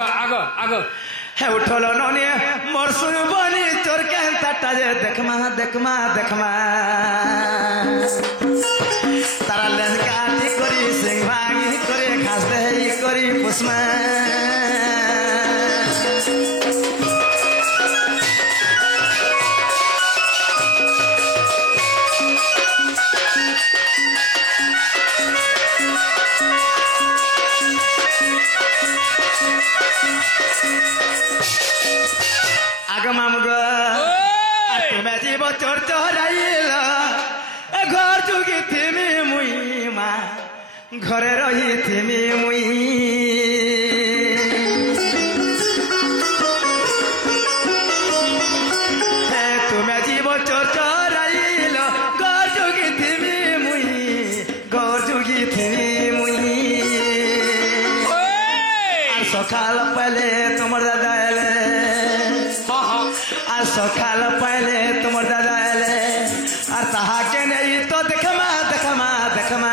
आगो आगो हे उठलो नोनी मोर सुन बनी चोर के ताटा जे देखमा देखमा देखमा तारा लेन काटी करी सिंह भागी करी खास दे करी पुष्मा चोर चोराइला घर जुगी थिमी मुई मा घरे रही थिमी मुई तुम्हें जीव चोर चोराइला घर जुगी थिमी मुई घर जुगी थिमी मुई सकाल पहले तुमर दादा सकाल पहले तुमर दादा और तहा के नहीं तो देखमा देखमा देखमा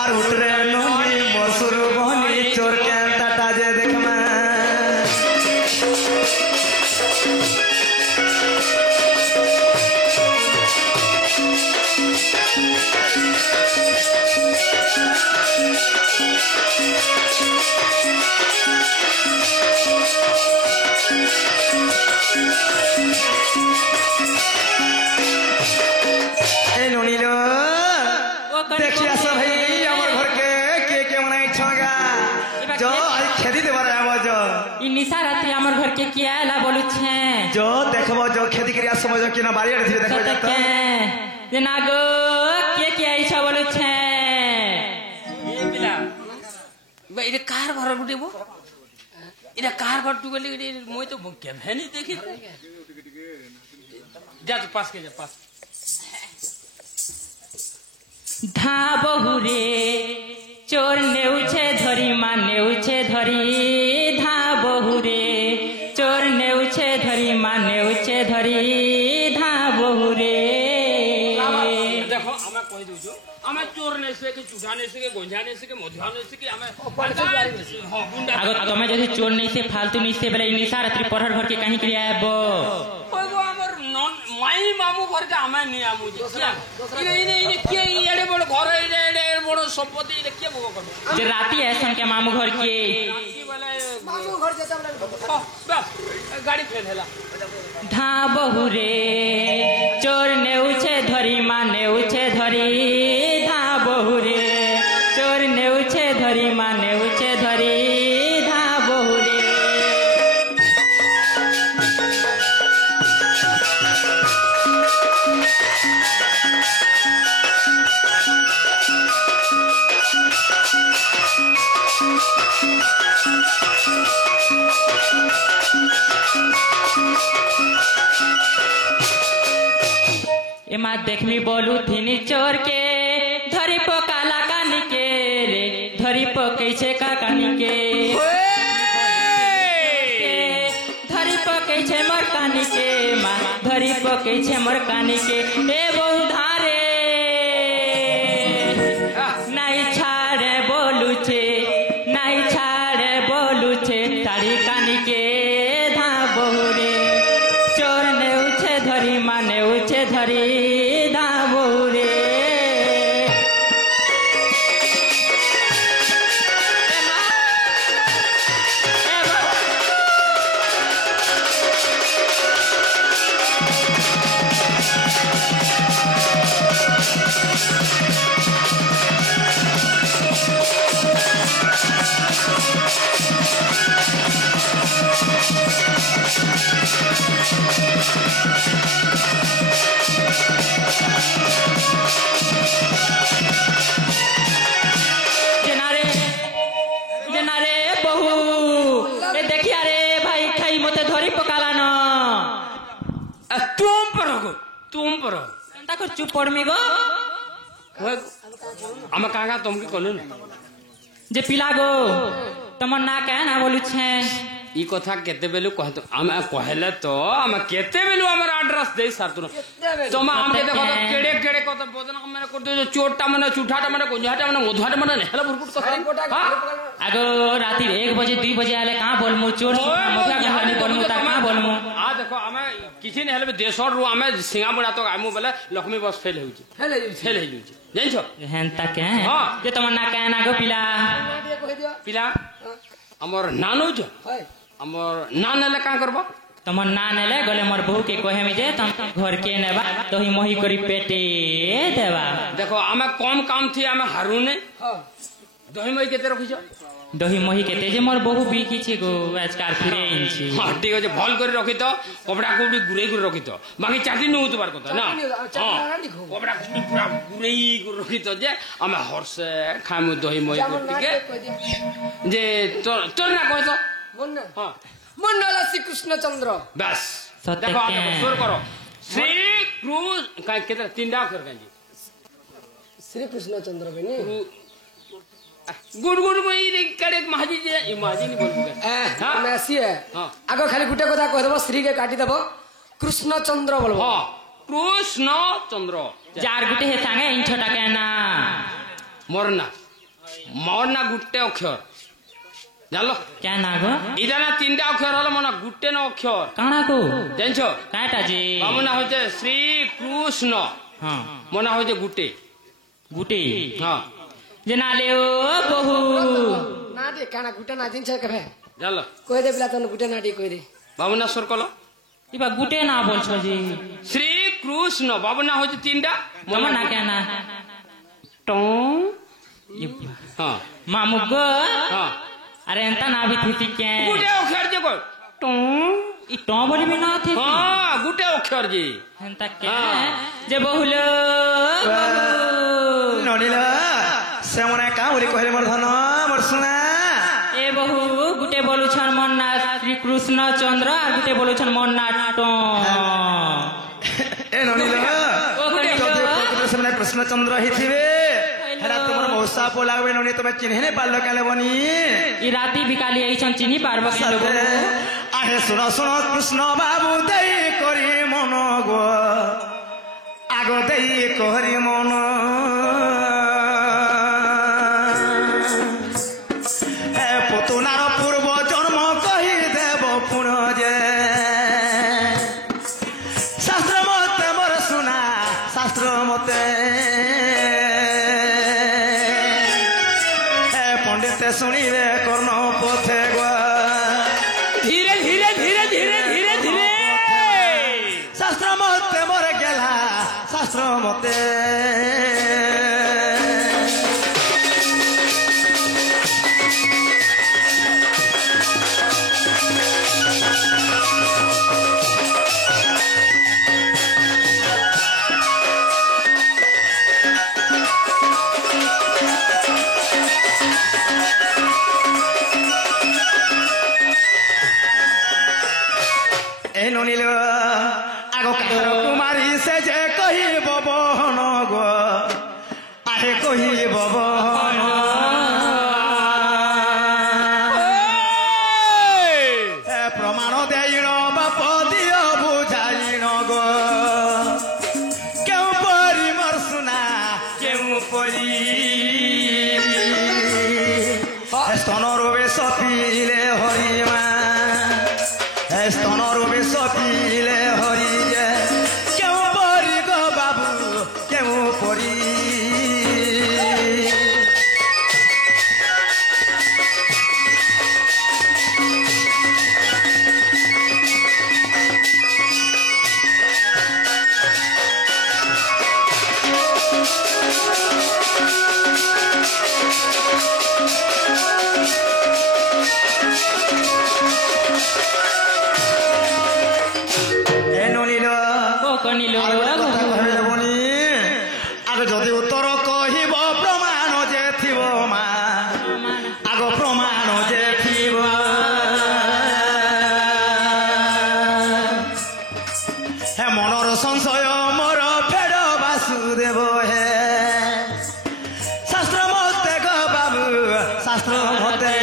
और उठ रे नोनी मोसुर बहनी चोर के टाटा जे देखमा देखिए सब भाई हमारे घर के मनाई छगा जो आई खेती देवा रे आवा जो इ निशा रात्रि हमर घर के किया ला बोलु छे जो देखबो जो खेती करिया समझ कि ना बारी रे देखबो तो जे ना गो के आई छ बोलु छे ये बिला बे इरे कार भर गुटेबो इरे कार भर टुगली मोय तो केभे नहीं देखि जा तो पास के जा पास धा बहुरे चोर नेउछे धरी मा नेउछे धरी धा बहुरे चोर नेउछे धरी मा नेउछे धरी धा बहुरे देखो हमें कहि दउजो हमें चोर ने से के चुठा ने से के गोंझा ने से के मध्या ने से के हमें हां गुंडा आगो में जदी चोर नहीं से फालतू नहीं से बेले निशा रात्रि पहर भर के कहीं क्रिया आबो ओगो हमर नॉन माई मामू घर का हमें नहीं आमु क्या इने के एड़े बड़ घर एड़े बड़ संपत्ति इने के भोग कर जे राती ऐसन के मामू घर के मामू घर जता बस गाड़ी फेल हैला धा बहुरे चोर नेउछे धरी मा नेउछे धरी धा बहुरे चोर नेउछे धरी मा नेउछे धरी धा बहुरे एमा देखमी बोलू थिनी चोर के धरी पकाला कानी के रे धरी पकै छे काकानी के धरी पकै छे मोर कानी के मा धरी पकै छे मोर कानी के ए बहु धारे नाई छाड़े बोलू छे नाई छाड़े बोलू छे ताड़ी कानी के धा बहुरे चोर ने उछे धरी माने उछे धरी धा बहुरे चुप पड़मी गो हम काका तुमके कहलु जे पिला गो तमर ना कहे ना बोलू छे ई कथा केते बेलु कहतो हम कहले तो हम केते बेलु हमर एड्रेस दे सारतु तुम हमके देखो तो केड़े केड़े को तो बोदन हम मैंने करते जो चोटा माने चूठाटा माने गुंजाटा माने ओधाटा माने हेला बुरबुट तो हां आगो राति 1 बजे 2 बजे आले कहाँ बोलमु चोर मफिया कहानी बोलमु ता कहाँ बोलमु आ देखो आमे किछि नै हेले देशर रु आमे सिंगामुड़ा तो आइमु बोले लक्ष्मी बस फेल होउची फेल होउची जानछो हेनता के हां जे तमन ना के ना गो पिला पिला हमर नानो छ हमर नान ले का करबो तमन ना नेले गले मोर बहू के कहेमी जे तम घर के नेबा दही मही करी पेटे देबा देखो आमे कम काम थी आमे हारू नै हां दही मही केते रखिछ दही मही केते जे मोर बहू बिकी छी गो आजकार फिरे इनछि हां ठीक अछि भल करी रखि तो कपड़ा कोडी गुरे गुरे रखि तो बाकी चाटी न होतबार କଥା ना कपड़ा पूरा गुरे गुरे रखि तो जे आमे हरसे खामु दही मही के जे तोर ना कहतो मन ना हां मन नाला श्री कृष्णचंद्र बस देखो सुर करो श्री कृष्ण काय केते तीनटा अक्षर कांजी श्री कृष्णचंद्र बनी गुड गुड कोई कड़े महाजी जे महाजी नहीं बोलबो हां मैं ऐसी है आगो खाली गुटे कथा कह देबो श्री के काटी देबो कृष्णचंद्र बोलबो हां कृष्णचंद्र चार गुटे हे संगे इन छोटा के ना मोरना गुटे अक्षर जानलो क्या ना गो इदाना तीनटा अक्षर हलो मना गुटे न अक्षर काना को जानछो काटा जी मना होचे श्री कृष्ण हां मना होचे गुटे गुटे हां जना ले ओ बहू ना दे काना गुटे ना दिन छ कबे जानलो कह दे बिला तन गुटे ना दी कह दे बाबुना स्वर कलो इबा गुटे ना बोलछो जी श्री कृष्ण बाबुना होचे तीनटा मना ना के ना टो हां मामू गो हां अरे एंता ना भी थी के गुटे अक्षर जे को टो ई टो बोली भी ना थे हां गुटे अक्षर जी एंता के जे बहुलो ननिला सेमने का बोली कहले मोर धन मोर सुना ए बहु गुटे बोलु छन मन ना श्री कृष्ण चंद्र आ गुटे बोलु छन मन ना टो ए ननिला ओ कनिलो सेमने कृष्णचंद्र ही थिबे हेरा तुमर मौसा पो लागबे ननि तमे चिन्हे नै पालो काले बनी ई राती बिकाली आई छन चिन्ही पारबो के लोग आहे सुनो सुनो कृष्ण बाबू देई करी मन गो आगो देई करी मन ए पुतुनार पूर्व जन्म कहि देव पुण जे शास्त्र मते मोर सुना शास्त्र मते सुनिबे कर्ण पथे गवा धीरे धीरे धीरे धीरे धीरे धीरे शास्त्र मते मोर गेला शास्त्र मते आगो कुमारी से जे कही बबन गो आहे कही बबन प्रमाण देन बाप दियो बुझाइन गो केउ परी मोर सुना केउ परी स्तन रूपे सपिले हरिमा स्तन रूपे सपिले हरि जे केउ परी गो बाबू केउ परी आग जदि उत्तर कहिब प्रमाण जे थिब मा आग प्रमाण जे थिब हे मनर संशय मोर फेड वासुदेव हे शास्त्र मते गो बाबू शास्त्र मते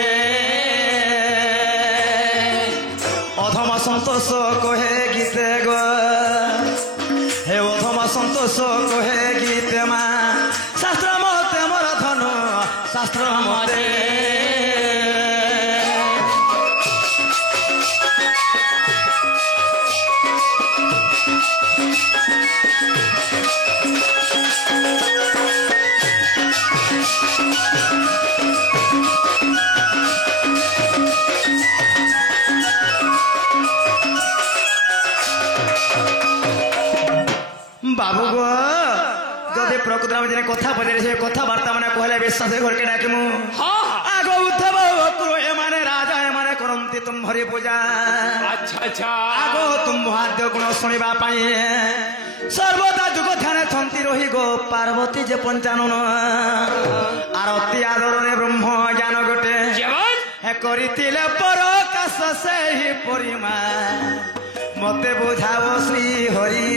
अधम संतोष कहे गीते गो हे अधम संतोष कहे गीते मा शास्त्र मते मोर धन शास्त्र मते যে কথা পচারে সে কথাবার্তা মানে কহলে বিশ্বাসে ঘরকে ডাকিমু হ্যাঁ আগ উদ্ধব অক্রুর এমানে রাজা এমানে করন্তি তুম্ভরি পূজা আচ্ছা আচ্ছা আগ তুম্ভ হাদ্য গুণ শুনিবা পাই সর্বদা যুগ ধ্যানে ছন্তি রহি গো পার্বতী যে পঞ্চানন আরতি আদরণে ব্রহ্ম জ্ঞান গোটে যেমন হে করিলে পরকাশ সেই পরিমা মতে বুঝাও শ্রী হরি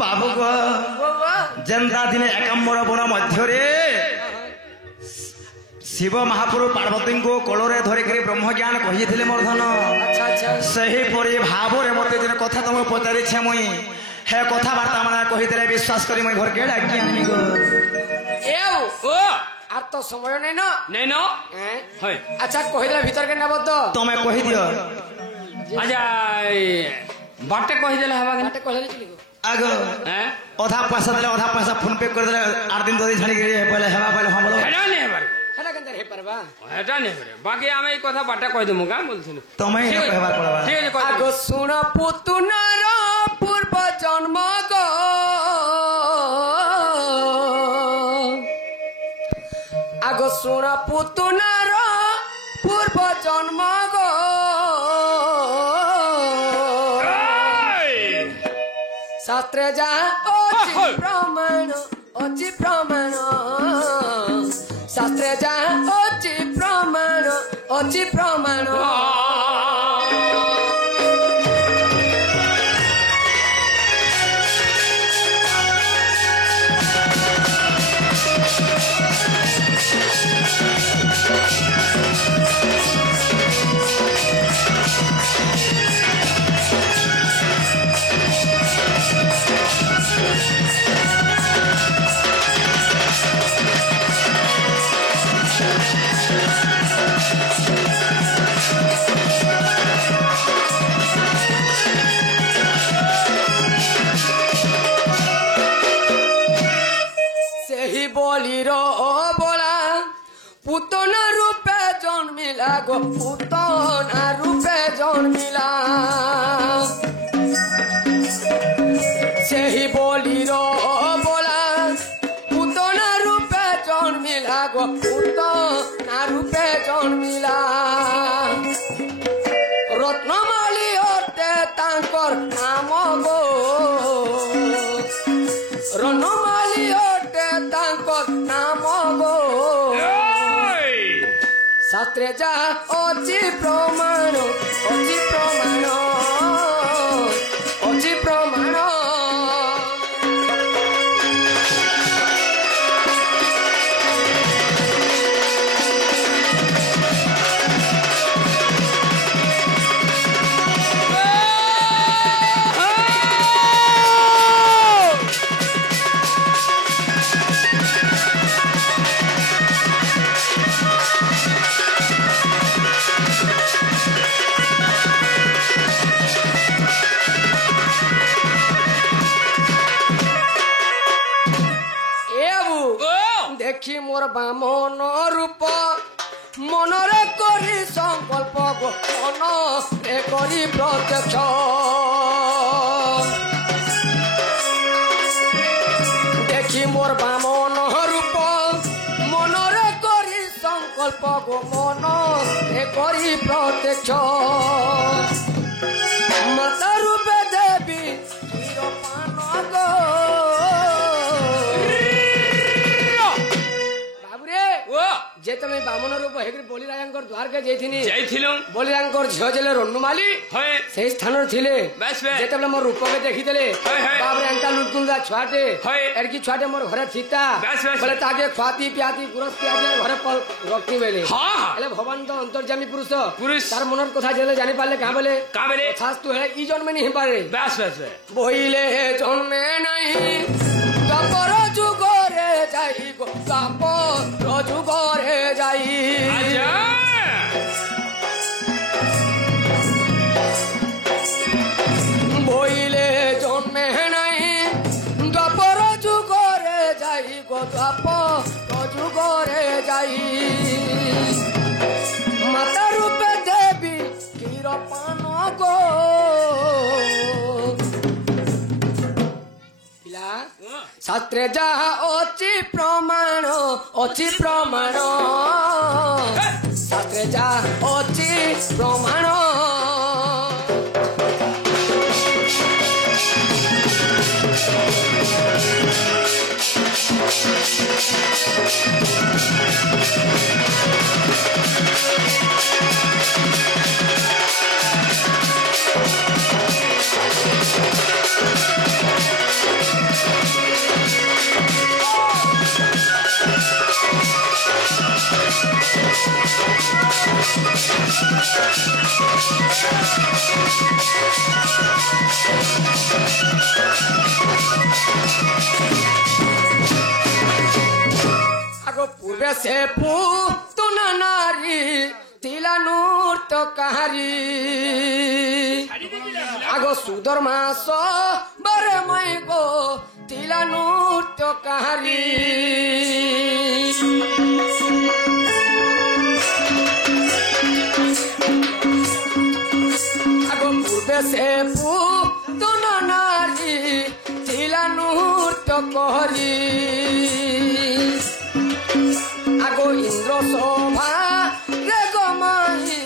বাবু গো যেন্দ্রা দিনে একাম্বর বন মধ্যরে শিব মহাপুরু পার্বতীଙ୍କୁ কোଳରେ ଧରିକରି ବ୍ରହ୍ମଜ୍ଞାନ କହିଥିଲେ ମୋର ଧନ ସେହିପରି ଭାବରେ ମତେ ଯେନ୍ କଥା ତମକୁ ପଚାରିଛେ ମୁଇଁ ହେ କଥାବାର୍ତ୍ତା ମାନେ କହିଥିଲେ ବିଶ୍ୱାସ କରି ମୁଇଁ ଘରକେ ଡାକି ଆଣିବି ଗো এও ও আর তো সময় নাই না নেই ন হয় আচ্ছা কহিলে ভিতর কে নেব তো ତମେ କହିଦିଅ আচ্ছা বাটে কহিদেলে হবা কেন বাটে কহিলে কি লিখো ଆଗ হ্যাঁ ଅଧା ପଇସା ଦେଲେ ଅଧା ପଇସା ଫୋନ ପେ କରିଦେଲେ 8 ଦିନ ଯଦି ଛାଡ଼ିକିରି ପଇଲେ ହେବା ପଇଲେ ହଁ ବୋଲ এটা নেই পারবো হেলা কেন হে পারবা এটা নেই পারে বাকি আমি এই কথা বাটে কই দেবো কাম বলছিল ତମେ ହିଁ କହିବାର ପଡ଼ବା ঠিক আছে কই আগো শুণ পুতুনার পূর্ব জন্ম গো আগো শুণ পুতুনার পূর্ব জন্ম গো শাস্ত্রে যা অচি প্রমাণ শাস্ত্রে যা অচি প্রমাণ ସେହି বলির বলা পুতনা রূপে জন্মিলা গো পুতনা রূপে জন্মিলা ସେହି বলির বলা পুতনা রূপে জন্মিলা গো পুতনা রূপে জন্মিলা রত্নমালী অটে তাঙ্কর নাম গো রত্নমালী অটে তাঙ্কর নাম গো শাস্ত্রে যা অচি প্রমাণ অচি প্রমাণ অচি প্রমাণ দেখি মোর বামন রূপ মনরে করি সংকল্প গো মনরে করি প্রত্যক্ষ দেখি মোর বামন রূপ মনরে করি সংকল্প গো মনরে করি প্রত্যক্ষ মাতা রূপে দেবী ক্ষীরপান গো যে তুমি বামন রূপ হেগরি বলিরাজঙ্কর দ্বারকে যাইছিলুম বলিরাজঙ্কর ঝিও ছিলে রন্নুমালী সেই স্থান ছিলে যেতবে মোর রূপকে দেখিদেলে বাবরে এন্টা লুটকুন্দা ছুয়াটে এরকি ছুয়াটে মোর ঘরে থিতা বলে তাকে খাতি পিয়াতি পুরস পিয়াতি ঘরে রক্তি বেলে এলে ভগবান তো অন্তর্যামী পুরুষ তার মনের কথা জেলে জানি পারলে কা বলে শাস্তু হে ই জন্মে নি পারে বইলে জন্মে নাই কাপর যুগরে যাই গো কাপর যুগরে যাই ଦ୍ୱାପର ଯୁଗରେ ଯାଇ ମାତା ରୂପେ ଦେବୀ କ୍ଷୀରପାନ ଗୋ ପିଲା ଶାସ୍ତ୍ରେ ଯାହା ଅଛି ପ୍ରମାଣ ଶାସ୍ତ୍ରେ ଯାହା ଅଛି ପ୍ରମାଣ आगो पूर्वे से पूतन नारी तिला नृत्यकारी आगो सुदर मास बरे मई गो तिला नृत्यकारी आगो पूर्वे से पूतन नारी तिला नृत्यकारी आगो इंद्र शोभा रे गमाई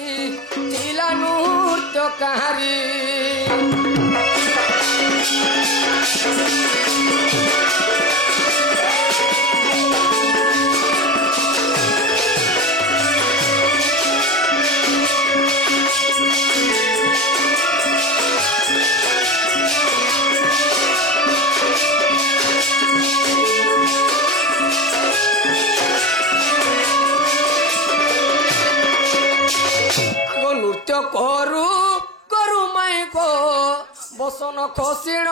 तिला नृत्यकारी करू करू माई को बसन खसिण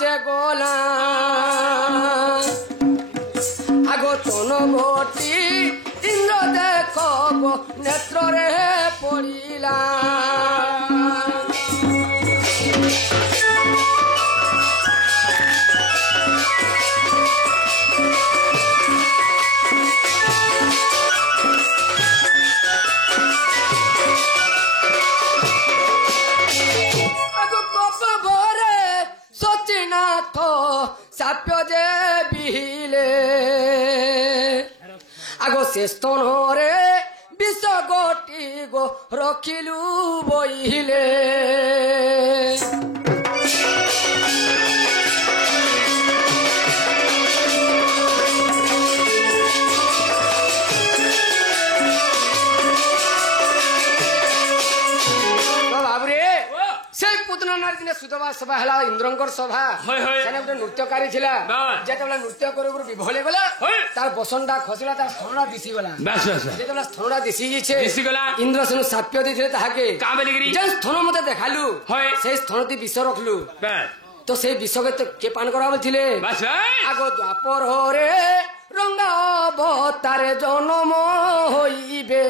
जे गोला आगो तन गोटी इंद्र देख नेत्र रे पड़िला साप्य जे बिहिले आगो से स्तन रे विष गोटी गो रखिलु बहिले सुदवा सभा है इंद्रंकर सभा नृत्यकारी थिला जेतबला नृत्य करू विभले गला तार बसनटा खसिला तार स्तनटा दिसी गला जेतबला स्तनटा दिसी गला इंद्र सेनु साप्य दिथिले ताहाके का बेलिगिरी जे स्तन मते देखालु से स्तनति विष रखलु तो से विष के पान कराबे थिले आगो द्वापर रे रंगा अवतारे जन्म होइबे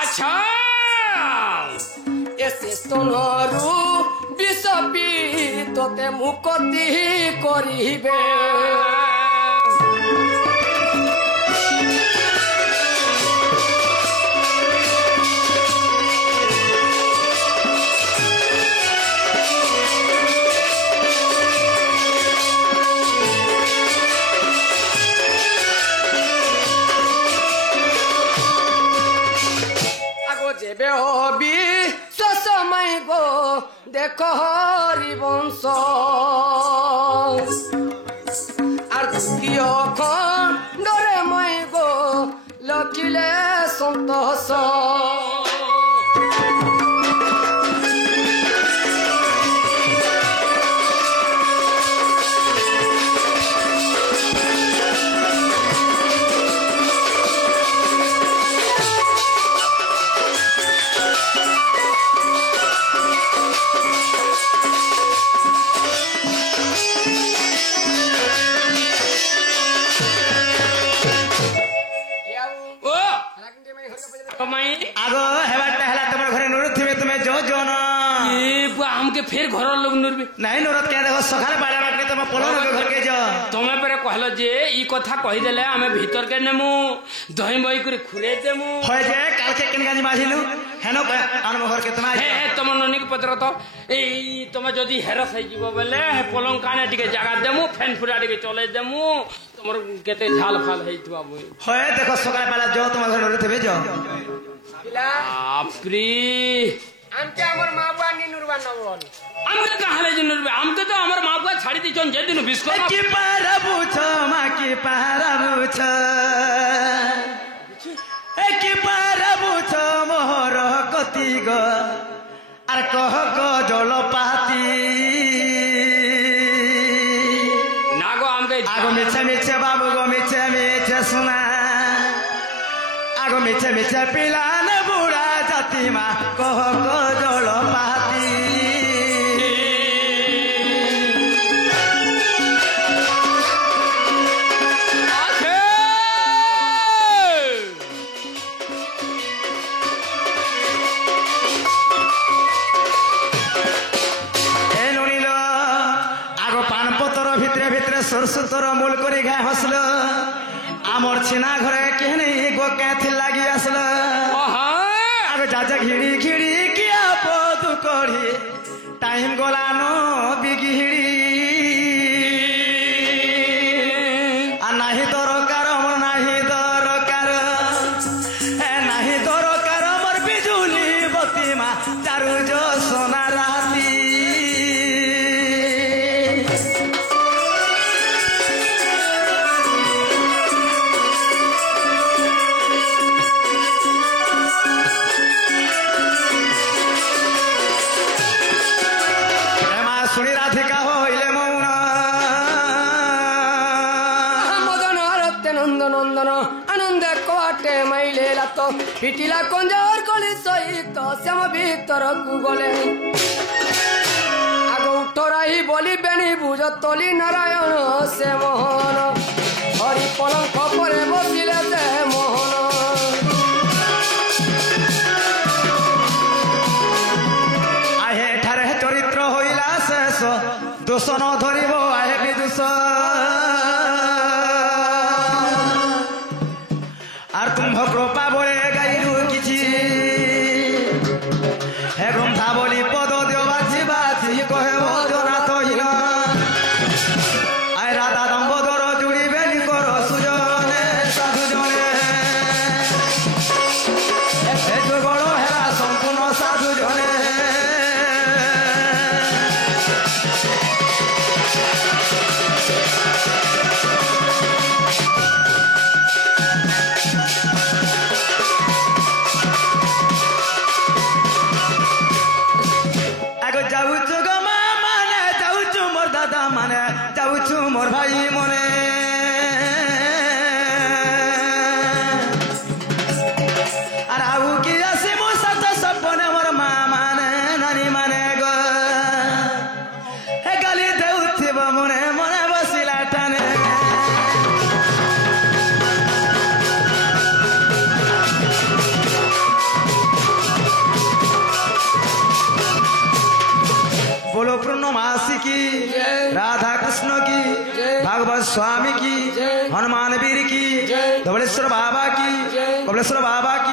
अच्छा एसे स्तनरु विष पीतते मुक्ति करिबे आगो जेबे हबी समय गो देख हरि वंश আর দ্বিতীয় খণ্ডরে মই গো লখিলে সন্তোষ हमके फिर घर लोग नुरबे नहीं नुरत क्या देखो सखाल बाड़ा बाटने तुम तुम पलंग घर के जा तुम्हें पर कहलो जे ई कथा कहि देले हमें भीतर के नेमु दही मई करे खुरे देमु होय जे काल के केन गानी माजिलु हेनो आन घर केतना हे तुम ननी के पत्र तो ए तुम जदी हेरस है जीवो बेले पलंग काने टिके जगह देमु फैन फुरा टिके चले देमु तुमर केते झाल फाल हेइतबा होय देखो सकाळ बेला जो तुम घर रहते जो आपरी आमके हमर माबुआ निनुरबा नबोल हमके कहाले जिनुरबा हमके तो हमर माबुआ छाड़ी दी जोन जे दिन बिस्कुट की पारबु छ मा की पारबु छ की पारबु छ मोहर कति ग आर कह ग जलपाती नागो हमके आगो मिछे मिछे बाबू गो मिछे मिछे सुना आगो मिछे मिछे पिला न बुढ़ा जाति मा कह ग जलपाती सरसु तोर मूल करी गाय हसल आमर छिना घरे केहने गो कैथि लागी आसल आगे जाजा घिड़ी घिड़ी किया पदु करी टाइम गलानो बिगिड़ी आ नाही दरकार मोर नाही दरकार ए नाही दरकार मोर बिजुली बत्ती मा चारु जो सोना राती पिटिला कंजर कली सहित श्याम भीतर को गले आग उठराही बोली बेणी बुझ तली नारायण से मोहन हरि पलंक परे बसिले से मोहन आहे ठारे चरित्र होइला शेष दोष न धरिब आहे विदुष आर तुम कृपा बोले गाइरु किछि हे ग्रंथा बोली पद देव बाछि बाछि कहे भजनाथ हिन आय राधा दम्बोदर जुड़ी बेनी कर सुजने साधु जने हे जुगल हेरा संपूर्ण साधु जने मोर भाई मने आर आउ की आसे मो साथ सपने मोर मां माने नानी माने गो हे गाली देउथिब मने मने बसिला टाने बोलो पूर्णमासी की राधा कृष्ण की भागवत स्वामी की हनुमान वीर की धवलेश्वर बाबा की कमलेश्वर बाबा की।